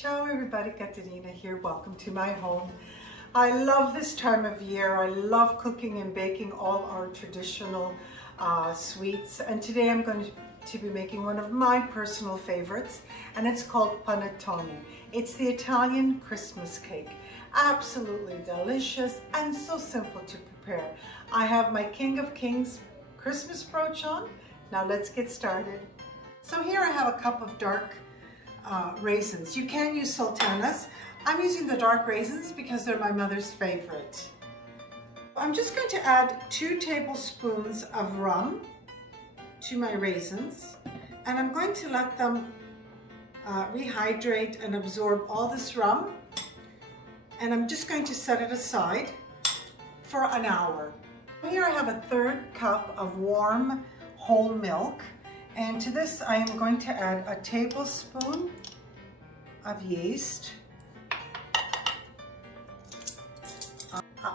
Ciao everybody, Caterina here. Welcome to my home. I love this time of year. I love cooking and baking all our traditional sweets. And today I'm going to be making one of my personal favorites, and it's called Panettone. It's the Italian Christmas cake. Absolutely delicious and so simple to prepare. I have my King of Kings Christmas brooch on. Now let's get started. So here I have a cup of dark raisins. You can use sultanas. I'm using the dark raisins because they're my mother's favorite. I'm just going to add 2 tablespoons of rum to my raisins, and I'm going to let them rehydrate and absorb all this rum, and I'm just going to set it aside for an hour. Here I have a 1/3 cup of warm whole milk. And to this, I am going to add a tablespoon of yeast,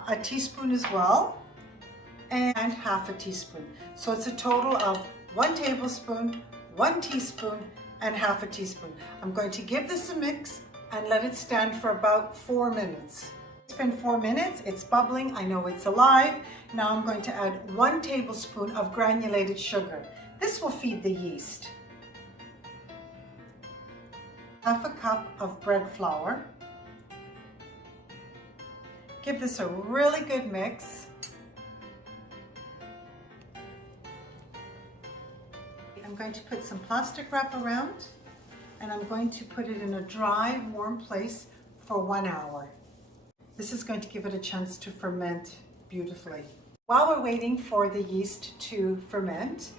a teaspoon as well, and half a teaspoon. So it's a total of 1 tablespoon, 1 teaspoon, and half a teaspoon. I'm going to give this a mix and let it stand for about 4 minutes. It's been 4 minutes, it's bubbling, I know it's alive. Now I'm going to add 1 tablespoon of granulated sugar. This will feed the yeast. Half a cup of bread flour. Give this a really good mix. I'm going to put some plastic wrap around, and I'm going to put it in a dry, warm place for 1 hour. This is going to give it a chance to ferment beautifully. While we're waiting for the yeast to ferment,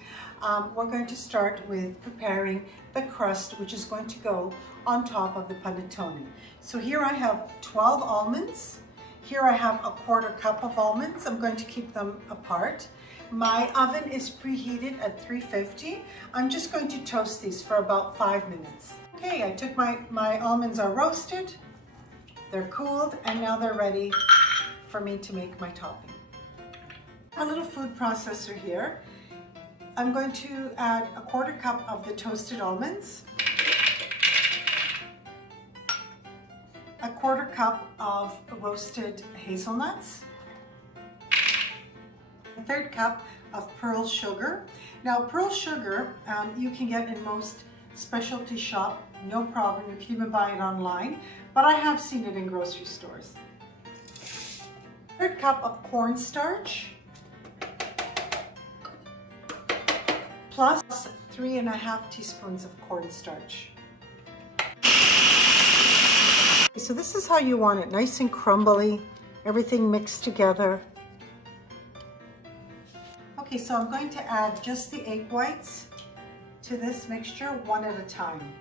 we're going to start with preparing the crust, which is going to go on top of the panettone. So here I have 12 almonds. Here I have a 1/4 cup of almonds. I'm going to keep them apart. My oven is preheated at 350. I'm just going to toast these for about 5 minutes. Okay, I took my almonds are roasted, they're cooled, and now they're ready for me to make my topping. A little food processor here. I'm going to add a 1/4 cup of the toasted almonds, a 1/4 cup of roasted hazelnuts, a 1/3 cup of pearl sugar. Now pearl sugar you can get in most specialty shop, no problem. You can even buy it online, but I have seen it in grocery stores. 1/3 cup of cornstarch, plus 3½ teaspoons of cornstarch. So this is how you want it, nice and crumbly, everything mixed together. Okay, so I'm going to add just the egg whites to this mixture, 1 at a time.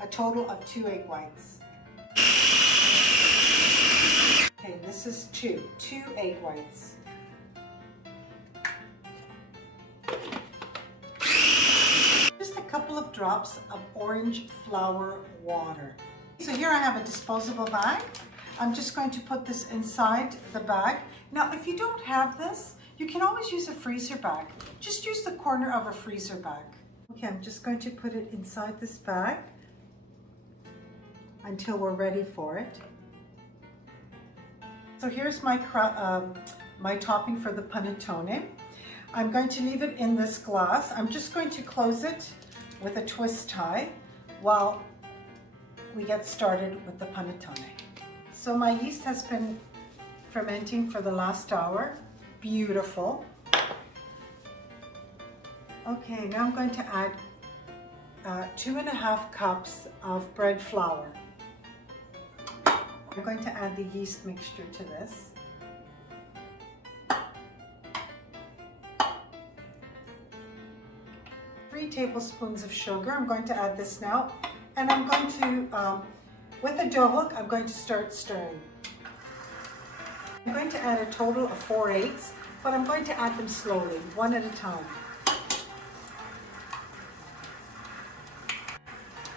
A total of 2 egg whites. Okay, this is 2 egg whites. Couple of drops of orange flower water. So here I have a disposable bag. I'm just going to put this inside the bag. Now, if you don't have this, you can always use a freezer bag. Just use the corner of a freezer bag. Okay, I'm just going to put it inside this bag until we're ready for it. So here's my topping for the panettone. I'm going to leave it in this glass. I'm just going to close it with a twist tie while we get started with the panettone. So my yeast has been fermenting for the last hour. Beautiful. Okay, now I'm going to add 2½ cups of bread flour. I'm going to add the yeast mixture to this. 3 tablespoons of sugar. I'm going to add this now, and I'm going to, with a dough hook, I'm going to start stirring. I'm going to add a total of 4 eggs, but I'm going to add them slowly, 1 at a time.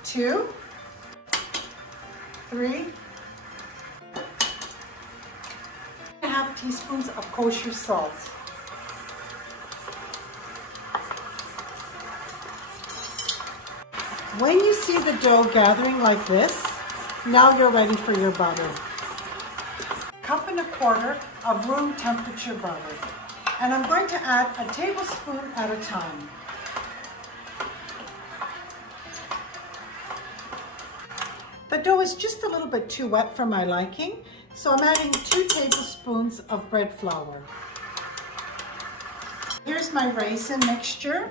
2, 3, 1/2 teaspoons of kosher salt. When you see the dough gathering like this, Now you're ready for your butter. 1.25 cups of room temperature butter. And I'm going to add a tablespoon at a time. The dough is just a little bit too wet for my liking, so I'm adding 2 tablespoons of bread flour. Here's my raisin mixture.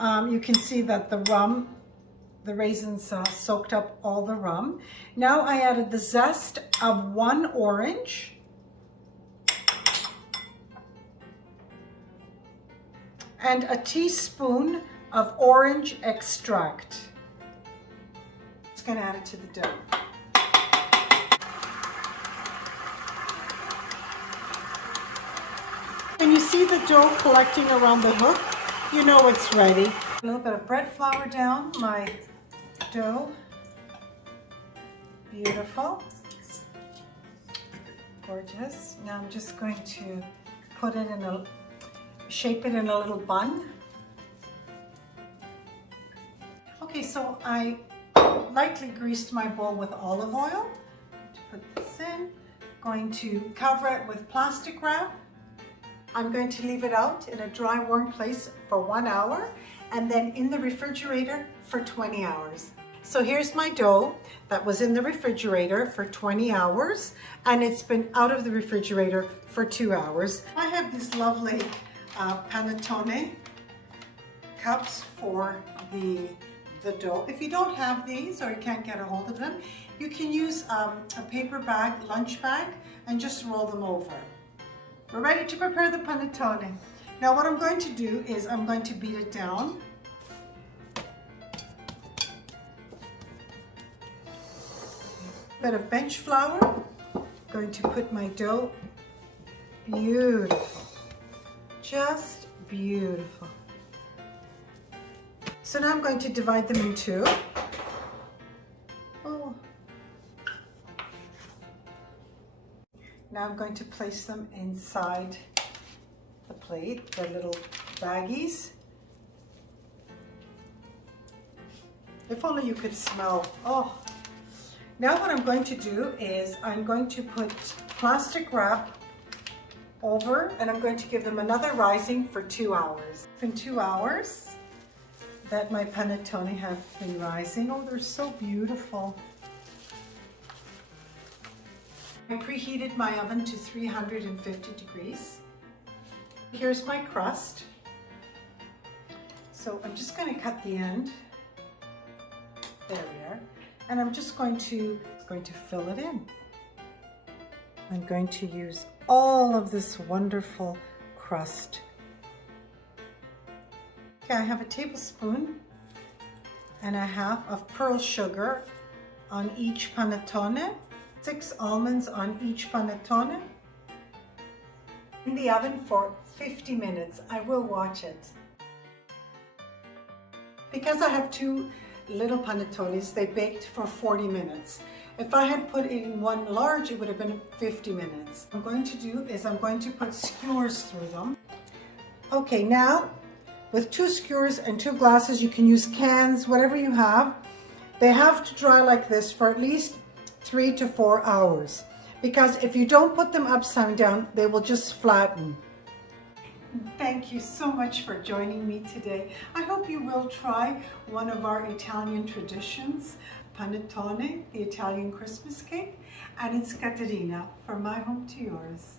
You can see that the raisins soaked up all the rum. Now I added the zest of 1 orange. And a teaspoon of orange extract. Just gonna add it to the dough. When you see the dough collecting around the hook, you know it's ready. A little bit of bread flour down my dough. Beautiful. Gorgeous. Now I'm just going to put it in shape it in a little bun. Okay, so I lightly greased my bowl with olive oil. To put this in, going to cover it with plastic wrap. I'm going to leave it out in a dry, warm place for 1 hour and then in the refrigerator for 20 hours. So here's my dough that was in the refrigerator for 20 hours and it's been out of the refrigerator for 2 hours. I have these lovely Panettone cups for the dough. If you don't have these or you can't get a hold of them, you can use a paper bag, lunch bag, and just roll them over. We're ready to prepare the panettone. Now what I'm going to do is I'm going to beat it down. A bit of bench flour. I'm going to put my dough. Beautiful. Just beautiful. So now I'm going to divide them in 2. Oh. Now I'm going to place them inside the plate, the little baggies. If only you could smell. Oh. Now what I'm going to do is I'm going to put plastic wrap over and I'm going to give them another rising for 2 hours. It's been 2 hours that my panettone have been rising. Oh, they're so beautiful. I preheated my oven to 350 degrees. Here's my crust. So I'm just going to cut the end. There we are. And I'm just going to fill it in. I'm going to use all of this wonderful crust. Okay, I have a tablespoon and a half of pearl sugar on each panettone, 6 almonds on each panettone. In the oven for 50 minutes. I will watch it. Because I have 2 little panettones, they baked for 40 minutes. If I had put in one large, it would have been 50 minutes. What I'm going to do is I'm going to put skewers through them. Okay, now with 2 skewers and 2 glasses, you can use cans, whatever you have. They have to dry like this for at least 3 to 4 hours. Because if you don't put them upside down, they will just flatten. Thank you so much for joining me today. I hope you will try one of our Italian traditions, Panettone, the Italian Christmas cake, and it's Caterina, from my home to yours.